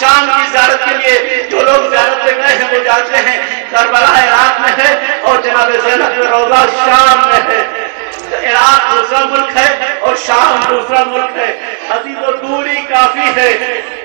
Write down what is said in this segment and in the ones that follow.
شام کی زیارت کے لیے جو لوگ زیارت پہ گئے ہیں وہ جانتے ہیں کربلا عراق میں ہے اور جناب زینب کا روضہ شام میں ہے. عراق دوسرا ملک ہے اور شام دوسرا ملک ہے. عزیزو دوری کافی ہے.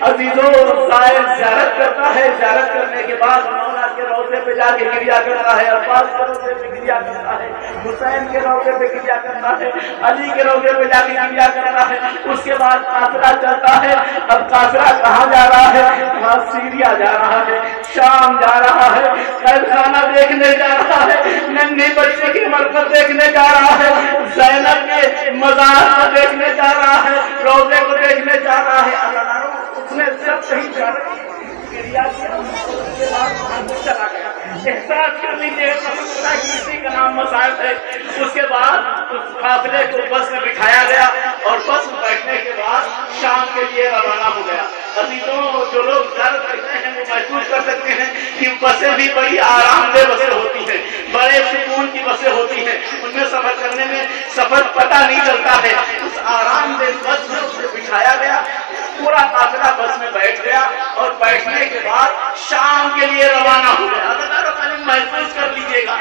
عزیزو زائر زیارت کرتا ہے, زیارت کرنے کے بعد مولا کے روضے پہ جا کے گریا کرتا ہے, عباس کے روضے پہ گریا کرتا ہے, حسین کے روضے پہ گریا کرتا ہے, علی کے روضے پہ جا کے گریا کرتا ہے. اس کے بعد قافلہ چلتا ہے. اب قافلہ کہاں جا رہا ہے؟ وہاں سیریا جا رہا ہے, شام جا رہا ہے, قید خانہ دیکھنے جا رہا ہے, ننھی بچے کی مرکز دیکھنے جا رہا ہے, زینب کے مزار کو دیکھنے جا رہا ہے, روضے کو دیکھنے جا رہا ہے. اس نے سب صحیح کیا, گریا کیا, اس کے بعد چلا گیا. احساس کر لیجیے کسی کا نام مسائل ہے. اس کے بعد اس قافلے کو بس میں بٹھایا گیا اور بس میں بیٹھنے کے بعد شام کے لیے روانہ ہو گیا. عزیزوں جو لوگ زیارت کرتے ہیں وہ محسوس کر سکتے ہیں کہ بسیں بھی بڑی آرام دہ بسیں ہوتی ہیں, بڑے سکون کی بسیں ہوتی ہیں. ان میں سفر کرنے میں سفر پتہ نہیں چلتا ہے. اس آرام دہ بس میں اسے بٹھایا گیا, پورا قافلہ بس میں بیٹھ گیا اور بیٹھنے کے بعد شام کے لیے روانہ ہو گیا. محسوس کر لیجیے گا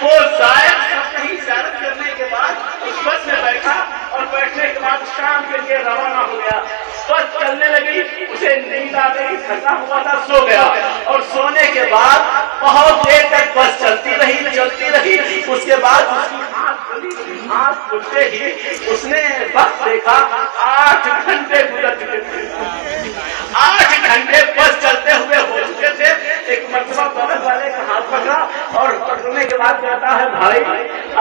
وہ زائر کہیں زیارت کرنے کے بعد اس بس میں بیٹھا اور بیٹھنے کے بعد شام کے لیے روانہ ہو گیا. بس چلنے لگی, اسے نیند آ گئی, تھکا ہوا تھا, سو گیا اور سونے کے بعد بہت دیر تک بس چلتی رہی. اس کے بعد اس کی آنکھ کھلتے ہی اس نے وقت دیکھا 8 گھنٹے گزر چکے تھے. 8 گھنٹے بس چلتے ہوئے ہو چکے تھے. ایک مرتبہ بغل والے کا ہاتھ پکڑا اور پکڑنے کے بعد کہتا ہے بھائی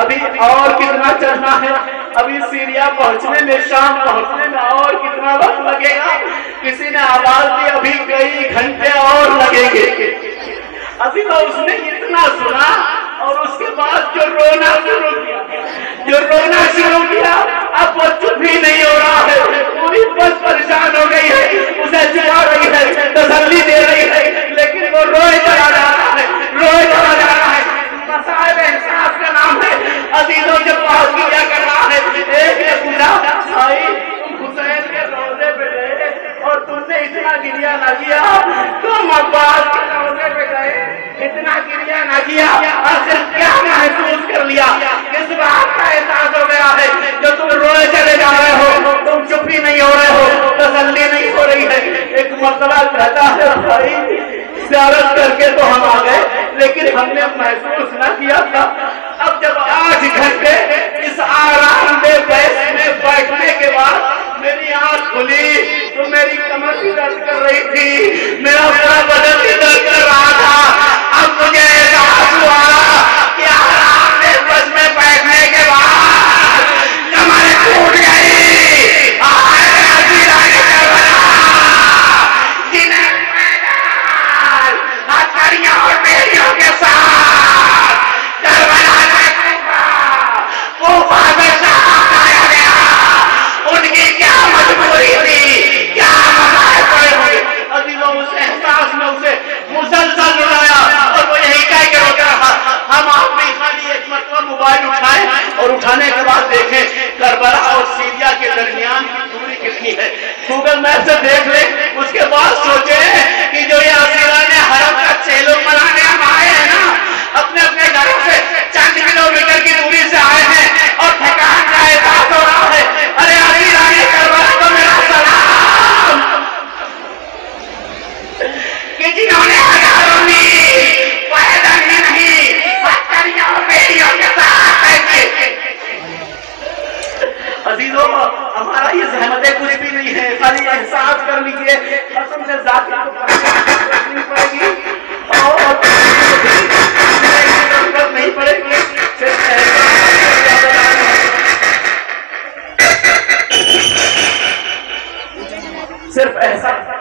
ابھی اور کتنا چلنا ہے, ابھی سیریا پہنچنے میں, شام پہنچنے میں اور کتنا وقت لگے گا. کسی نے آواز دی ابھی کئی گھنٹے اور لگیں گے. ابھی تو اس نے اتنا سنا اور اس کے بعد جو رونا شروع کیا اب وہ چپ ہی نہیں ہو رہا ہے. پوری بس پریشان ہو گئی ہے, اسے چلا رہی ہے, تسلی دے رہی ہے, لیکن وہ روئے چلا جا رہا ہے. مسائل احساس کا نام ہے. عزیزوں جب بات کیا کر رہا ہے, ایک نے پوچھا بھائی تم حسین کے روضے پہ گئے اور تم نے اتنا گریا نہ کیا, تم عباس کے روضے پہ گئے اتنا گریا نہ کیا, آخر کیا محسوس کر لیا, کس بات کا احساس ہو گیا ہے جو تم روئے چلے جا رہے ہو, تم چپ ہی نہیں ہو رہے ہو, تسلی نہیں ہو رہی ہے. ایک مرتبہ کہتا ہے بھائی زیارت کر کے تو ہم آ گئے لیکن ہم نے محسوس نہ کیا تھا. اب جب 8 گھنٹے اس آرام دہ بس میں بیٹھنے کے بعد میری آنکھ کھلی تو میری کمر بھی درد کر رہی تھی, میرا پورا بدن بھی درد کر رہا تھا. اب مجھے احساس ہوا کہ آرام دہ بس میں بیٹھنے کے بعد کمر ٹوٹ گئی. اور بیڑیوں کے ساتھ کربلا کوفہ میں شام آیا گیا. ان کی کیا مجبوری تھی, کیا مسائل پڑے ہوئے. عزیزوں اس احساس میں اسے مسلسل رلایا اور وہ یہی کہہ کے روتا رہا. ہم آپ بھی خالی ایک مرتبہ موبائل اٹھائیں اور اٹھانے کے بعد دیکھیں کربلا اور سیریا کے درمیان کی دوری کتنی ہے. گوگل میپ سے دیکھ لیں, اس کے بعد سوچیں کہ جو یہ اسیران حرم کا چہلو منانے ہم آئے ہیں نا, اپنے اپنے گھروں سے چند کلومیٹر کی دوری سے آئے ہیں اور تھکان کا احساس ہو رہا ہے. ارے اسیران کربلا کو میرا سلام کہ جنہوں نے ہزاروں پیدل ہی نہیں پتھریوں اور بیڑیوں کے ساتھ ایسے. عزیزوں ہمارا یہ زحمتیں کچھ بھی نہیں ہے, خالی احساس کر لیجئے قسم سے ذاتی کو کرنی پڑے گی اور ضرورت نہیں پڑے گی. صرف احساس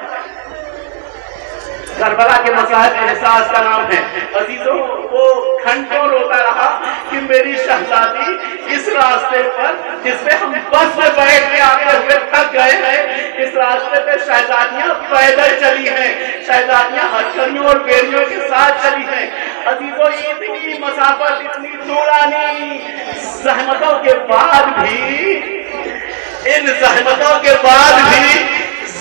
کربلا کے مسائل احساس کا نام ہے. عزیزوں وہ گھنٹوں روتا رہا کہ میری شہزادی اس راستے پر جس پہ ہم بس میں بیٹھ کے آتے ہوئے تھک گئے ہیں, اس راستے پہ شہزادیاں پیدل چلی ہیں, شہزادیاں ہتھکڑیوں اور بیڑیوں کے ساتھ چلی ہیں. عزیزوں اتنی مسافت, اتنی دورانی زحمتوں کے بعد بھی, ان زحمتوں کے بعد بھی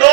2